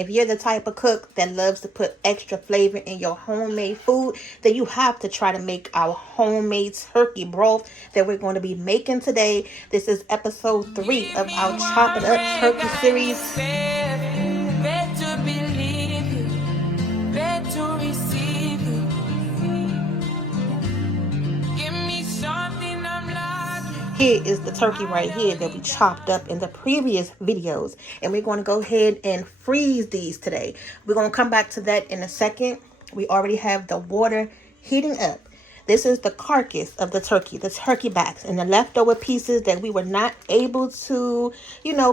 If you're the type of cook that loves to put extra flavor in your homemade food, then you have to try to make our homemade turkey broth that we're going to be making today. This is episode 3 of our Chop It Up Turkey series. Here is the turkey right here that we chopped up in the previous videos. And we're going to go ahead and freeze these today. We're going to come back to that in a second. We already have the water heating up. This is the carcass of the turkey backs, and the leftover pieces that we were not able to,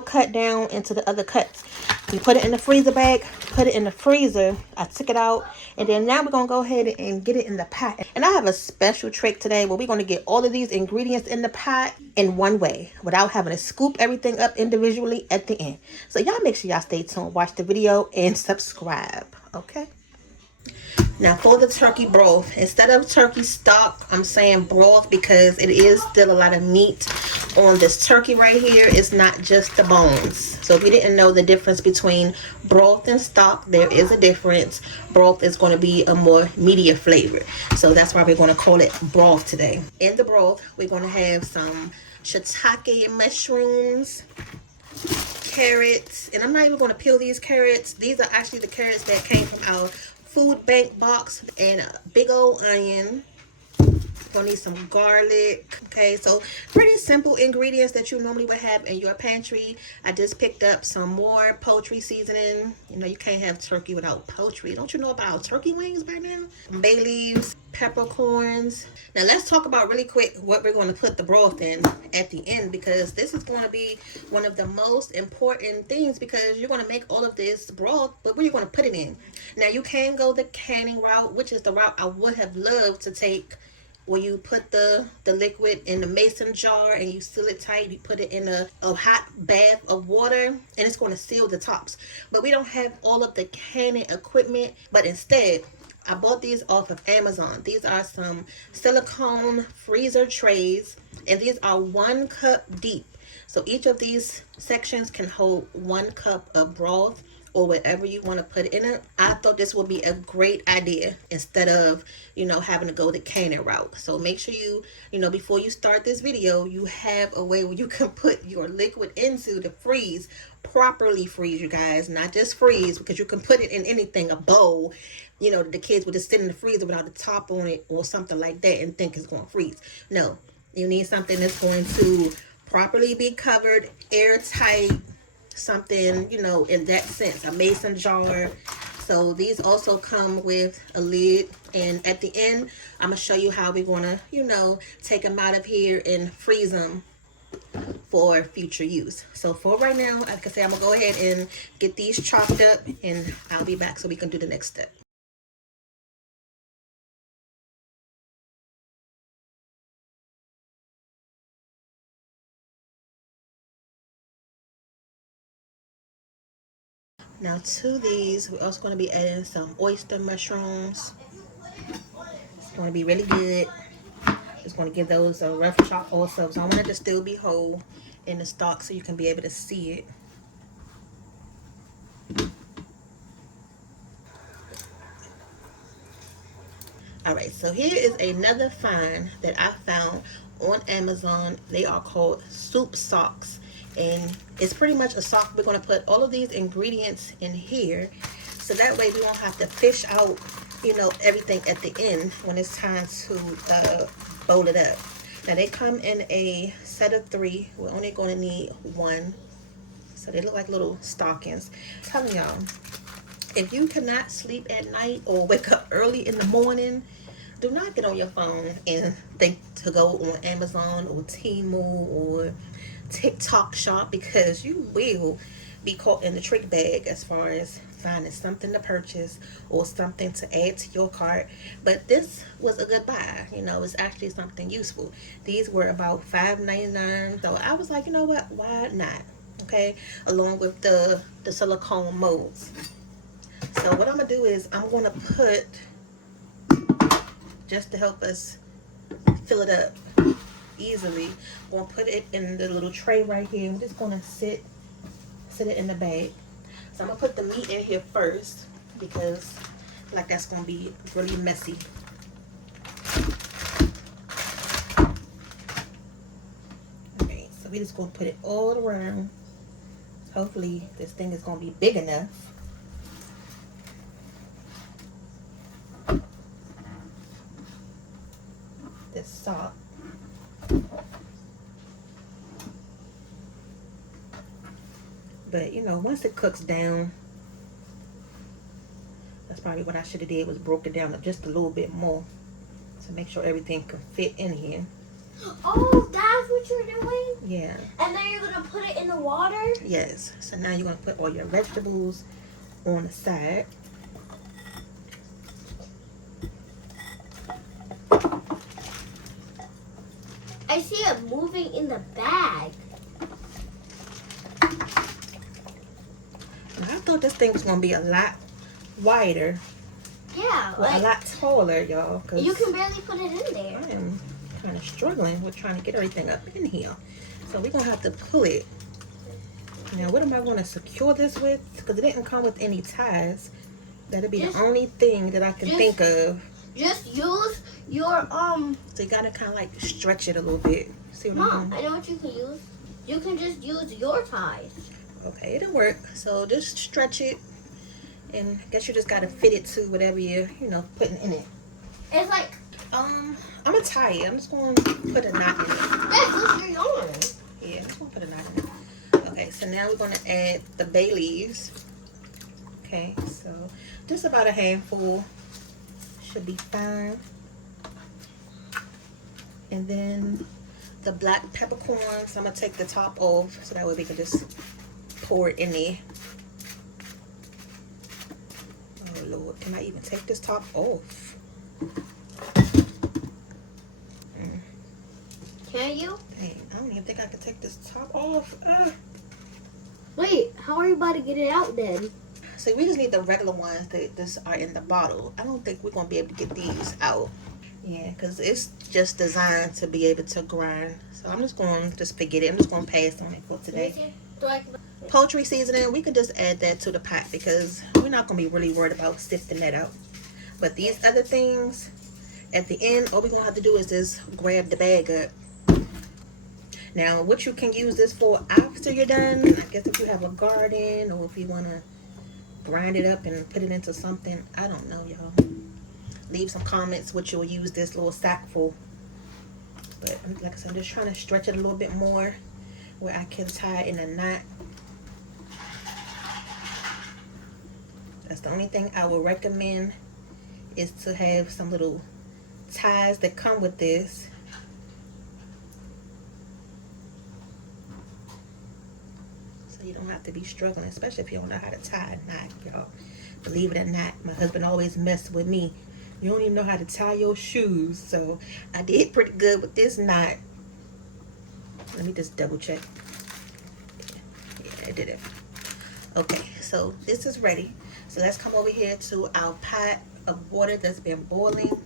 cut down into the other cuts. We put it in the freezer bag, put it in the freezer. I took it out, and then now we're going to go ahead and get it in the pot. And I have a special trick today where we're going to get all of these ingredients in the pot in one way without having to scoop everything up individually at the end. So y'all make sure y'all stay tuned, watch the video, and subscribe, okay? Now for the turkey broth, instead of turkey stock, I'm saying broth because it is still a lot of meat on this turkey right here. It's not just the bones. So if you didn't know the difference between broth and stock, there is a difference. Broth is going to be a more meatier flavor. So that's why we're going to call it broth today. In the broth, we're going to have some shiitake mushrooms, carrots, and I'm not even going to peel these carrots. These are actually the carrots that came from our food bank box, and a big old onion. Gonna need some garlic. Okay, so pretty simple ingredients that you normally would have in your pantry. I just picked up some more poultry seasoning. You can't have turkey without poultry. Don't you know about turkey wings by now? Bay leaves, peppercorns. Now let's talk about really quick what we're going to put the broth in at the end, because this is going to be one of the most important things, because you're going to make all of this broth, but where you're going to put it in. Now you can go the canning route, which is the route I would have loved to take, where you put the liquid in the mason jar and you seal it tight. You put it in a hot bath of water and it's going to seal the tops. But we don't have all of the canning equipment, but instead I bought these off of Amazon. These are some silicone freezer trays, and these are 1 cup deep. So each of these sections can hold 1 cup of broth, or whatever you want to put in it. I thought this would be a great idea instead of, having to go the canning route. So make sure you, before you start this video, you have a way where you can put your liquid into the freeze, properly freeze, you guys, not just freeze, because you can put it in anything, a bowl. The kids would just sit in the freezer without the top on it or something like that and think it's going to freeze. No, you need something that's going to properly be covered, airtight, something, in that sense, a mason jar. So these also come with a lid, and at the end I'm gonna show you how we're gonna take them out of here and freeze them for future use. So for right now, like I say, I'm gonna go ahead and get these chopped up, and I'll be back so we can do the next step. Now to these, we're also going to be adding some oyster mushrooms. It's going to be really good. Just going to give those a rough chop also. So I want it to still be whole in the stalk so you can be able to see it. Alright, so here is another find that I found on Amazon. They are called soup socks, and it's pretty much a sock. We're going to put all of these ingredients in here, so that way we won't have to fish out everything at the end when it's time to bowl it up. Now they come in a set of 3. We're only going to need 1, so they look like little stockings. I'm telling y'all, if you cannot sleep at night or wake up early in the morning, do not get on your phone and think to go on Amazon or Temu or TikTok shop, because you will be caught in the trick bag as far as finding something to purchase or something to add to your cart. But this was a good buy. It's actually something useful. These were about $5.99, so I was like, you know what, why not? Okay, along with the silicone molds. So what I'm gonna do is I'm gonna put, just to help us fill it up easily, I'm gonna put it in the little tray right here. I'm just gonna sit it in the bag. So I'm gonna put the meat in here first because like that's gonna be really messy. Okay, so we just gonna put it all around. Hopefully this thing is gonna be big enough. The salt. But you know, once it cooks down, that's probably what I should have did, was broke it down just a little bit more to make sure everything can fit in here. Oh, that's what you're doing? Yeah. And then you're gonna put it in the water? Yes. So now you're gonna put all your vegetables on the side. I see it moving in the bag. And I thought this thing was gonna be a lot wider. Yeah, Well, like a lot taller, y'all. you can barely put it in there. I am kind of struggling with trying to get everything up in here. So we're gonna have to pull it. Now, what am I gonna secure this with? Because it didn't come with any ties. That'll be the only thing that I can think of. Just use your So you gotta kind of like stretch it a little bit. See what I'm Mom, doing? I know what you can use. You can just use your ties. Okay, it'll work. So just stretch it, and I guess you just gotta fit it to whatever you're, putting in it. It's like I'm gonna tie it. I'm just gonna put a knot in it. that's just your yarn. Yeah, I'm just gonna put a knot in it. Okay, so now we're gonna add the bay leaves. Okay, so just about a handful should be fine. And then the black peppercorns, I'm gonna take the top off so that way we can just pour it in there. Oh Lord, can I even take this top off? Can you? Dang, I don't even think I can take this top off. Wait, how are you about to get it out then? So we just need the regular ones that just are in the bottle. I don't think we're gonna be able to get these out. Yeah, because it's just designed to be able to grind. So I'm just going to forget it. I'm just going to pass on it for today. Poultry seasoning, we could just add that to the pot because we're not going to be really worried about sifting that out. But these other things, at the end, all we're going to have to do is just grab the bag up. Now, what you can use this for after you're done, I guess if you have a garden or if you want to grind it up and put it into something, I don't know, y'all. Leave some comments what you'll use this little sack for. But like I said, I'm just trying to stretch it a little bit more where I can tie it in a knot. That's the only thing I would recommend, is to have some little ties that come with this. So you don't have to be struggling, especially if you don't know how to tie a knot, y'all. Believe it or not, my husband always messed with me. You don't even know how to tie your shoes. So I did pretty good with this knot. Let me just double check. Yeah, I did it. Okay, so this is ready. So let's come over here to our pot of water that's been boiling.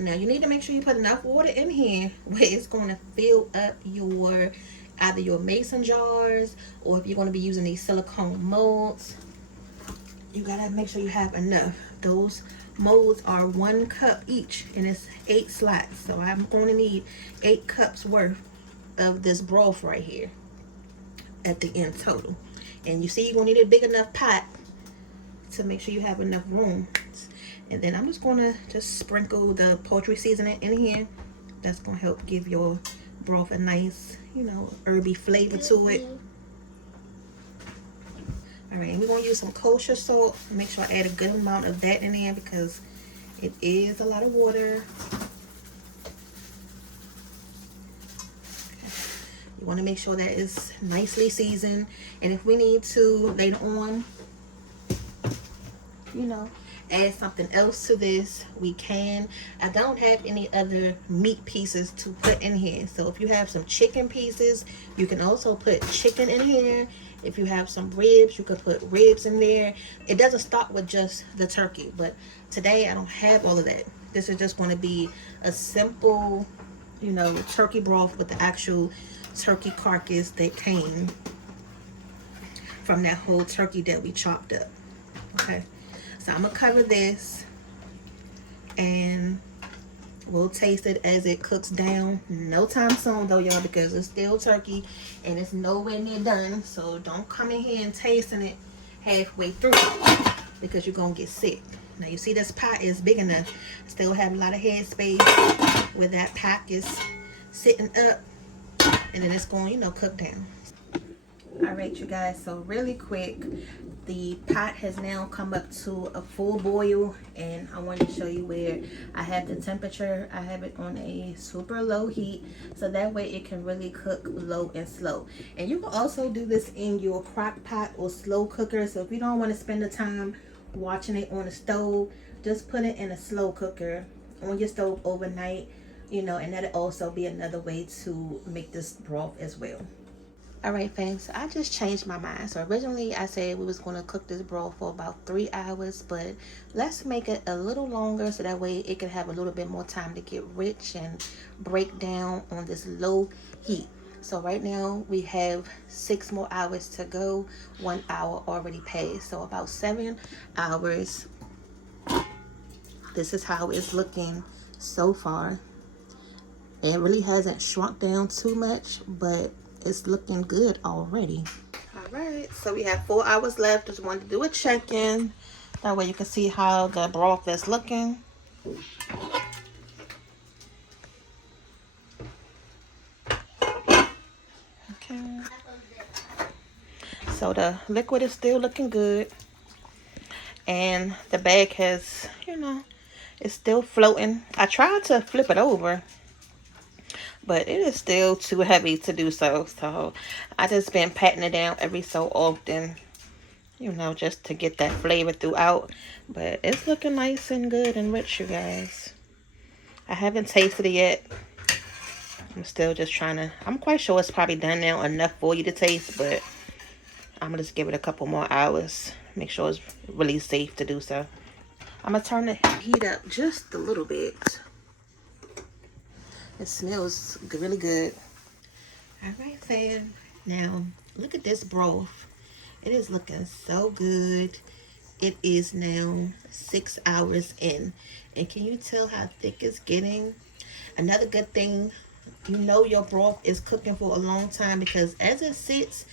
Now you need to make sure you put enough water in here where it's going to fill up your either your mason jars, or if you're going to be using these silicone molds, you gotta make sure you have enough. Those molds are 1 cup each and it's 8 slots, so I'm going to need 8 cups worth of this broth right here at the end total. And you see, you're gonna need a big enough pot to make sure you have enough room. And then I'm just gonna sprinkle the poultry seasoning in here. That's gonna help give your broth a nice, herby flavor to it. All right, we're gonna use some kosher salt. Make sure I add a good amount of that in there because it is a lot of water. You want to make sure that it's nicely seasoned, and if we need to later on, add something else to this, we can. I don't have any other meat pieces to put in here, so if you have some chicken pieces, you can also put chicken in here. If you have some ribs, you could put ribs in there. It doesn't stop with just the turkey, but today I don't have all of that. This is just going to be a simple you know, turkey broth with the actual turkey carcass that came from that whole turkey that we chopped up. Okay, so I'm gonna cover this and we'll taste it as it cooks down. No time soon though, y'all, because it's still turkey and it's nowhere near done. So don't come in here and tasting it halfway through because you're gonna get sick. Now you see this pot is big enough. Still have a lot of head space where that pot is sitting up, and then it's going, you know, cook down. All right, you guys, so really quick, the pot has now come up to a full boil, and I wanted to show you where I have the temperature. I have it on a super low heat, so that way it can really cook low and slow. And you can also do this in your crock pot or slow cooker. So if you don't want to spend the time watching it on the stove, just put it in a slow cooker on your stove overnight, you know, and that'll also be another way to make this broth as well. All right, fam, so I just changed my mind. So originally I said we was going to cook this broth for about 3 hours, but let's make it a little longer so that way it can have a little bit more time to get rich and break down on this low heat. So right now we have 6 more hours to go. 1 hour already passed, so about 7 hours. This is how it's looking so far. It really hasn't shrunk down too much, but it's looking good already. All right, so we have 4 hours left. Just wanted to do a check-in. That way you can see how the broth is looking. Okay. So the liquid is still looking good. And the bag has, you know, it's still floating. I tried to flip it over, but it is still too heavy to do so. So I just been patting it down every so often, you know, just to get that flavor throughout. But it's looking nice and good and rich, you guys. I haven't tasted it yet. I'm still just trying to, I'm quite sure it's probably done now enough for you to taste, but I'm gonna just give it a couple more hours. Make sure it's really safe to do so. I'm gonna turn the heat up just a little bit. It smells really good. All right, fam. Now, look at this broth. It is looking so good. It is now 6 hours in. And can you tell how thick it's getting? Another good thing, you know your broth is cooking for a long time because as it sits,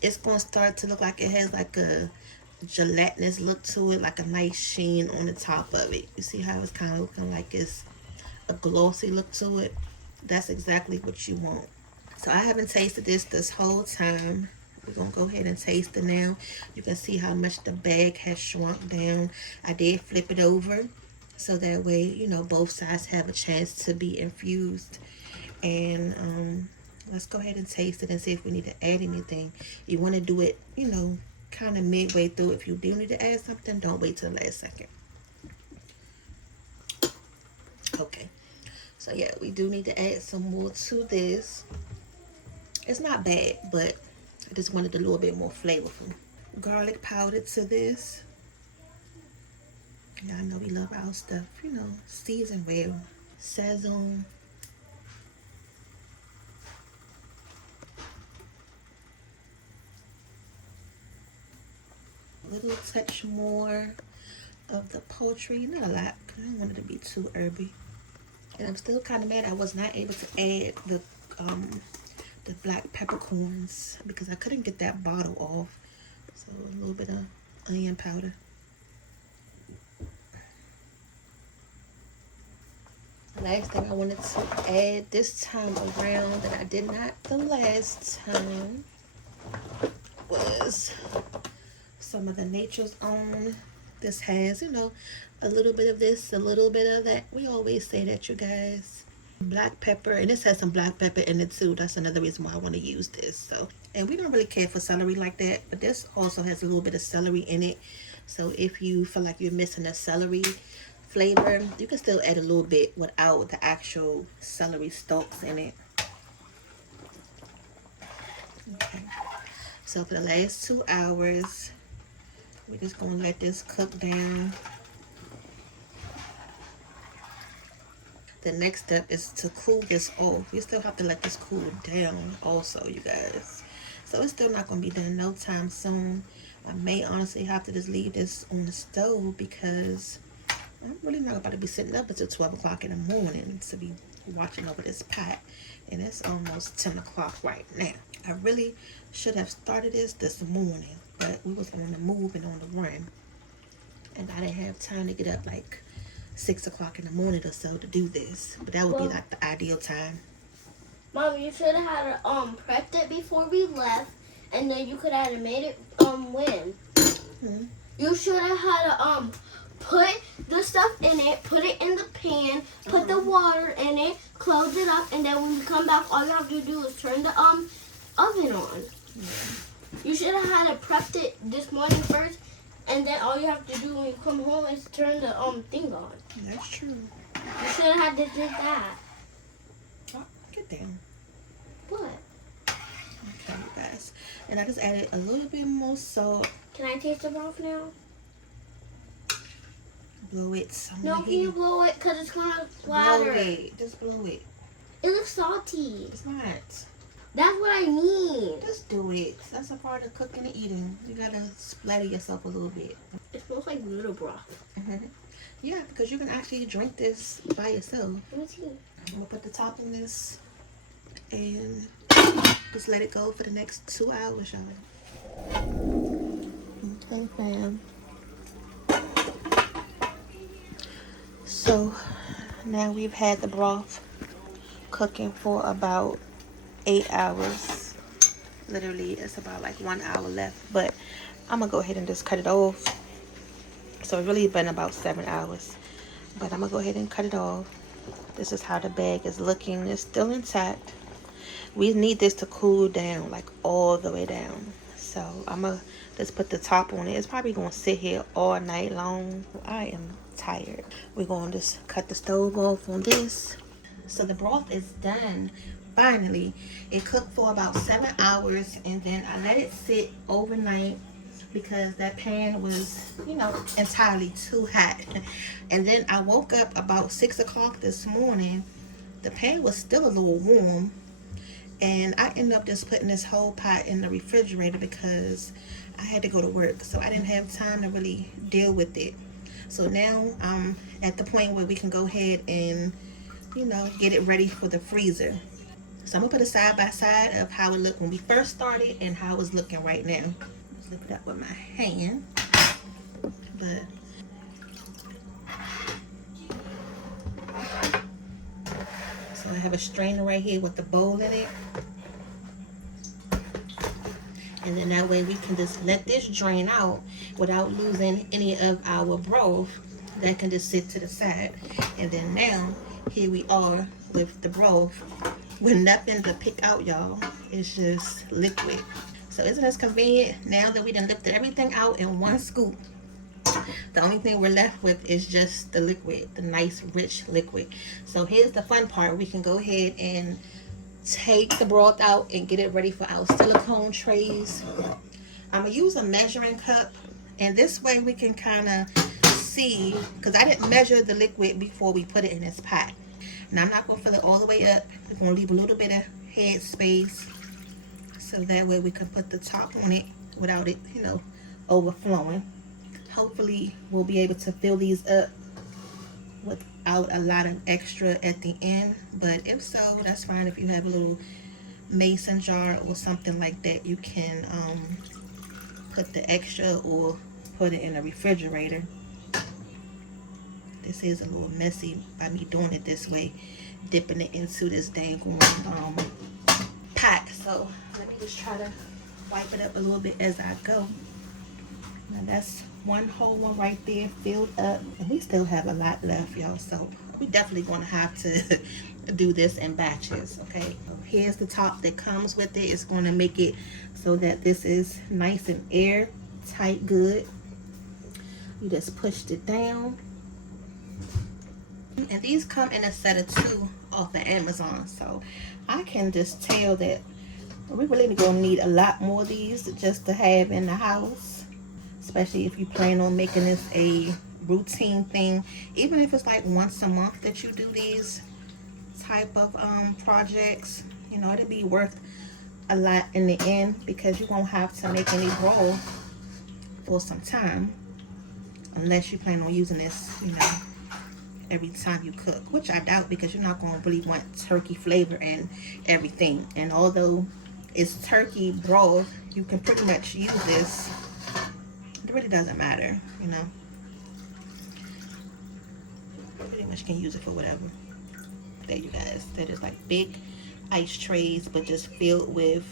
it's going to start to look like it has like a gelatinous look to it, like a nice sheen on the top of it. You see how it's kind of looking like it's a glossy look to it? That's exactly what you want. So I haven't tasted this whole time. We're gonna go ahead and taste it now. You can see how much the bag has shrunk down. I did flip it over so that way, you know, both sides have a chance to be infused. And let's go ahead and taste it and see if we need to add anything. You want to do it, you know, kind of midway through. If you do need to add something, don't wait till the last second. Okay, so yeah, we do need to add some more to this. It's not bad, but I just wanted a little bit more flavorful. Garlic powder to this. Y'all know we love our stuff, you know, seasoned well. Sazon. A little touch more of the poultry, not a lot, because I don't want it to be too herby. And I'm still kind of mad I was not able to add the black peppercorns because I couldn't get that bottle off. So a little bit of onion powder. Last thing I wanted to add this time around that I did not the last time was some of the Nature's Own. This has, you know, a little bit of this, a little bit of that. We always say that, you guys. Black pepper, and this has some black pepper in it too. That's another reason why I want to use this. So, and we don't really care for celery like that, but this also has a little bit of celery in it. So if you feel like you're missing a celery flavor, you can still add a little bit without the actual celery stalks in it. Okay, so for the last 2 hours, we're just gonna let this cook down. the next step is to cool this off. We still have to let this cool down also, you guys. So it's still not going to be done no time soon. I may honestly have to just leave this on the stove because I'm really not about to be sitting up until 12 o'clock in the morning to be watching over this pot. And it's almost 10 o'clock right now. I really should have started this morning, but we was on the move and on the run. And I didn't have time to get up like 6 o'clock in the morning or so to do this. But that would be like the ideal time. Mom, you should have had prepped it before we left, and then you could have made it when. Hmm. You should have had put the stuff in it, put it in the pan, put the water in it, close it up, and then when you come back, all you have to do is turn the oven on. Yeah. You should have had prepped it this morning first, and then all you have to do when you come home is turn the thing on. That's true. You should have had to do that. Oh, get down. What? Okay, you guys. And I just added a little bit more salt. Can I taste the broth now? Blow it somewhere. No, can you blow it? Because it's going to splatter. Blow it. Just blow it. It looks salty. It's not. That's what I mean. Just do it. That's a part of cooking and eating. You gotta splatter yourself a little bit. It smells like little broth. Yeah, because you can actually drink this by yourself. Let me see. I'm gonna put the top on this and just let it go for the next 2 hours, y'all. Okay, fam. So now we've had the broth cooking for about 8 hours. Literally, it's about like 1 hour left, but I'm gonna go ahead and just cut it off. So it's really been about 7 hours, but I'm gonna go ahead and cut it off. This is how the bag is looking. It's still intact. We need this to cool down, like all the way down. So I'm gonna just put the top on it. It's probably gonna sit here all night long. I am tired. We're gonna just cut the stove off on this. So the broth is done. Finally, it cooked for about 7 hours, and then I let it sit overnight because that pan was, you know, entirely too hot. And then I woke up about 6 o'clock this morning. The pan was still a little warm, and I ended up just putting this whole pot in the refrigerator because I had to go to work, so I didn't have time to really deal with it. So now I'm at the point where we can go ahead and, you know, get it ready for the freezer. So I'm gonna put a side by side of how it looked when we first started and how it's looking right now. Let's lift it up with my hand. But so I have a strainer right here with the bowl in it. And then that way we can just let this drain out without losing any of our broth. That can just sit to the side. And then now, here we are with the broth with nothing to pick out, y'all. It's just liquid. So isn't this convenient now that we done lifted everything out in one scoop? The only thing we're left with is just the liquid, the nice rich liquid. So here's the fun part. We can go ahead and take the broth out and get it ready for our silicone trays. I'm gonna use a measuring cup, and this way we can kind of see, because I didn't measure the liquid before we put it in this pot. And I'm not gonna fill it all the way up. We're gonna leave a little bit of head space so that way we can put the top on it without it, you know, overflowing. Hopefully we'll be able to fill these up without a lot of extra at the end, but if so, that's fine. If you have a little mason jar or something like that, you can put the extra or put it in a refrigerator. This is a little messy by me doing it this way, dipping it into this dang pot. So let me just try to wipe it up a little bit as I go. Now that's one whole one right there filled up, and we still have a lot left, y'all, so we definitely gonna have to do this in batches. Okay, here's the top that comes with it. It's going to make it so that this is nice and airtight good. You just pushed it down, and these come in a set of 2 off of Amazon, so I can just tell that we really gonna need a lot more of these just to have in the house, especially if you plan on making this a routine thing. Even if it's like once a month that you do these, type of projects, you know, it'll be worth a lot in the end, because you won't have to make any broth for some time, unless you plan on using this, you know, every time you cook, which I doubt, because you're not going to really want turkey flavor and everything. And although it's turkey broth, you can pretty much use this. It really doesn't matter, you know. Pretty much can use it for whatever. There you guys. They're just like big ice trays, but just filled with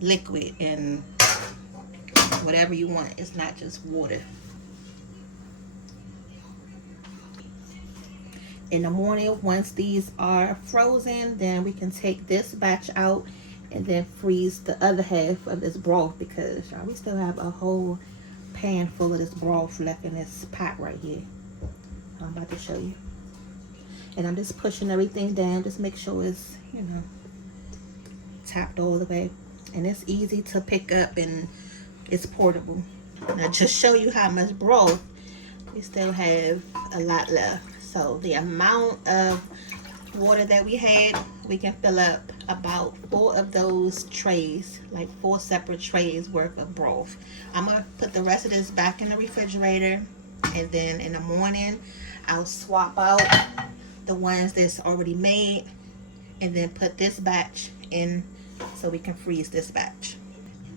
liquid and whatever you want. It's not just water. In the morning, once these are frozen, then we can take this batch out and then freeze the other half of this broth, because y'all, we still have a whole pan full of this broth left in this pot right here. I'm about to show you. And I'm just pushing everything down, just make sure it's, you know, tapped all the way. And it's easy to pick up and it's portable. Now, just show you how much broth, we still have a lot left. So the amount of water that we had, we can fill up about 4 of those trays, like 4 separate trays worth of broth. I'm gonna put the rest of this back in the refrigerator, and then in the morning I'll swap out the ones that's already made and then put this batch in so we can freeze this batch.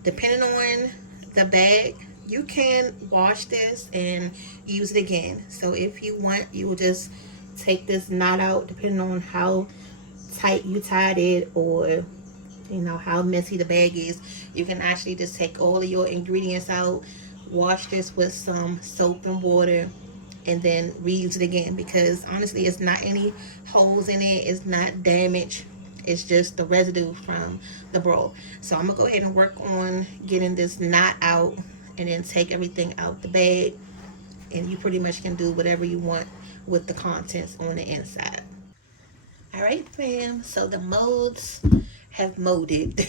Depending on the bag, you can wash this and use it again. So if you want, you will just take this knot out, depending on how tight you tied it, or you know how messy the bag is. You can actually just take all of your ingredients out, wash this with some soap and water, and then reuse it again, because honestly it's not any holes in it, it's not damaged, it's just the residue from the broth. So I'm gonna go ahead and work on getting this knot out and then take everything out the bag, and you pretty much can do whatever you want with the contents on the inside. All right, fam, so the molds have molded.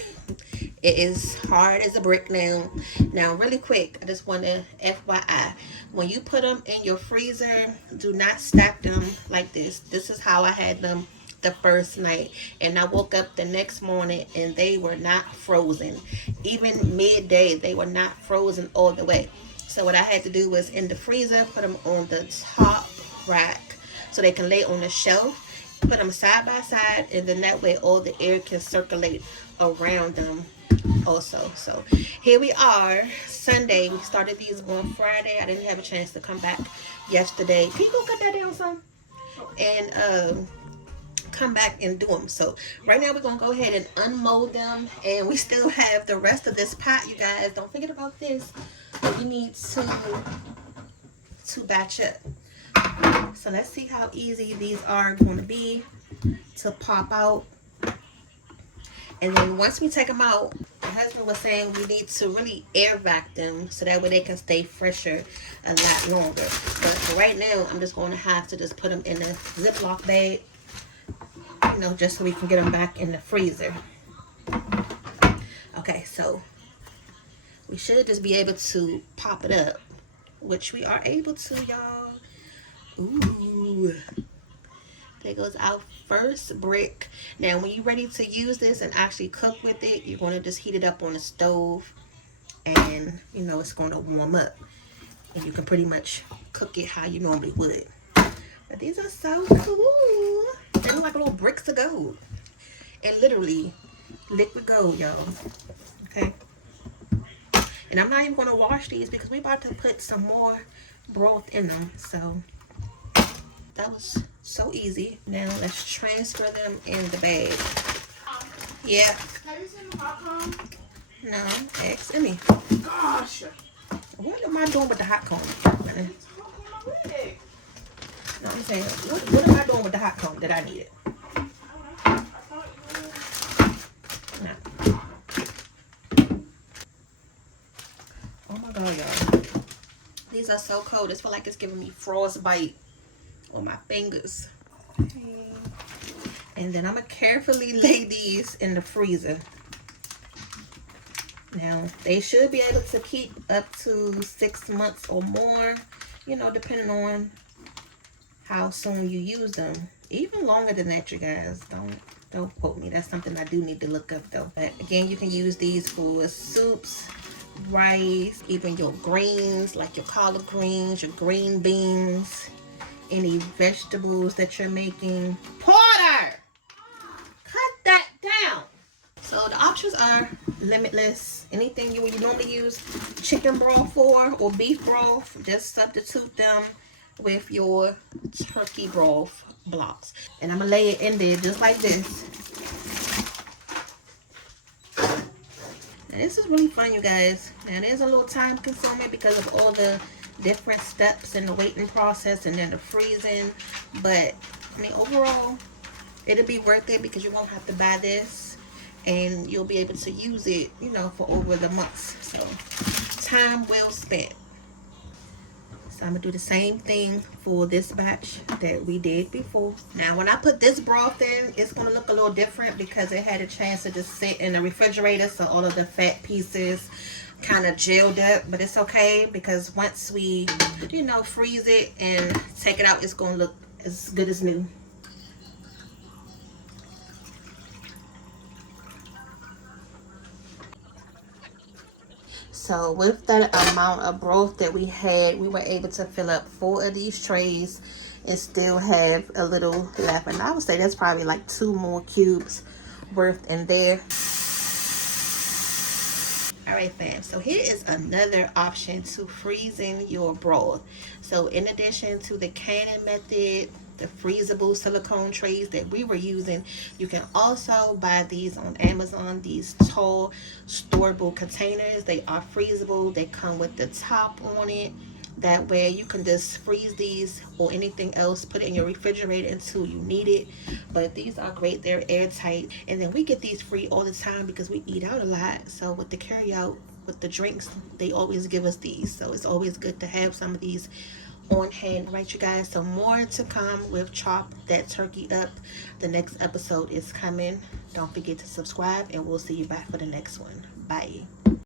It is hard as a brick now. Now, really quick, I just want to FYI, when you put them in your freezer, do not stack them like this. This is how I had them the first night, and I woke up the next morning and they were not frozen. Even midday, they were not frozen all the way. So what I had to do was, in the freezer, put them on the top rack so they can lay on the shelf. Put them side by side, and then that way all the air can circulate around them also. So here we are, Sunday. We started these on Friday. I didn't have a chance to come back yesterday. Can you go cut that down some? And come back and do them. So right now we're gonna go ahead and unmold them, and we still have the rest of this pot, you guys. Don't forget about this. We need to batch up. So let's see how easy these are going to be to pop out. And then once we take them out, my husband was saying we need to really air vac them so that way they can stay fresher a lot longer. But for right now, I'm just going to have to just put them in a Ziploc bag, you know, just so we can get them back in the freezer. Okay, so we should just be able to pop it up, which we are able to, y'all. Ooh, there goes our first brick. Now when you're ready to use this and actually cook with it, you're going to just heat it up on the stove, and you know it's going to warm up, and you can pretty much cook it how you normally would. But these are so cool. They look like little bricks of gold, and literally liquid gold, y'all. Okay, and I'm not even going to wash these because we're about to put some more broth in them. So that was so easy. Now let's transfer them in the bag. Yeah. Can you send a hot comb? No, ask Emmy. Gosh. What am I doing with the hot comb? No, I'm saying, what am I doing with the hot comb that I needed? No. Oh my God, y'all. These are so cold. This feel like it's giving me frostbite on my fingers. Okay. And then I'm gonna carefully lay these in the freezer. Now they should be able to keep up to 6 months or more, you know, depending on how soon you use them. even longer than that, you guys. Don't quote me. That's something I do need to look up though. But again, you can use these for soups, rice, even your greens, like your collard greens, your green beans, any vegetables that you're making. Porter, cut that down. So the options are limitless. Anything you would normally use chicken broth for or beef broth, just substitute them with your turkey broth blocks. And I'm gonna lay it in there just like this. Now this is really fun, you guys. Now there's a little time consuming because of all the different steps in the waiting process and then the freezing. But I mean, overall, it'll be worth it because you won't have to buy this and you'll be able to use it, you know, for over the months. So time well spent. So I'm gonna do the same thing for this batch that we did before. Now when I put this broth in, it's gonna look a little different because it had a chance to just sit in the refrigerator, so all of the fat pieces kind of gelled up. But it's okay because once we, you know, freeze it and take it out, it's gonna look as good as new. So with that amount of broth that we had, we were able to fill up 4 of these trays and still have a little left. And I would say that's probably like 2 more cubes worth in there. Alright fam, so here is another option to freezing your broth. So in addition to the canning method, the freezable silicone trays that we were using, you can also buy these on Amazon, these tall storable containers. They are freezable. They come with the top on it. That way you can just freeze these or anything else, put it in your refrigerator until you need it. But these are great. They're airtight. And then we get these free all the time because we eat out a lot. So with the carry out, with the drinks, they always give us these. So it's always good to have some of these on hand. All right, you guys, so more to come with Chop That Turkey Up. The next episode is coming. Don't forget to subscribe and we'll see you back for the next one. Bye.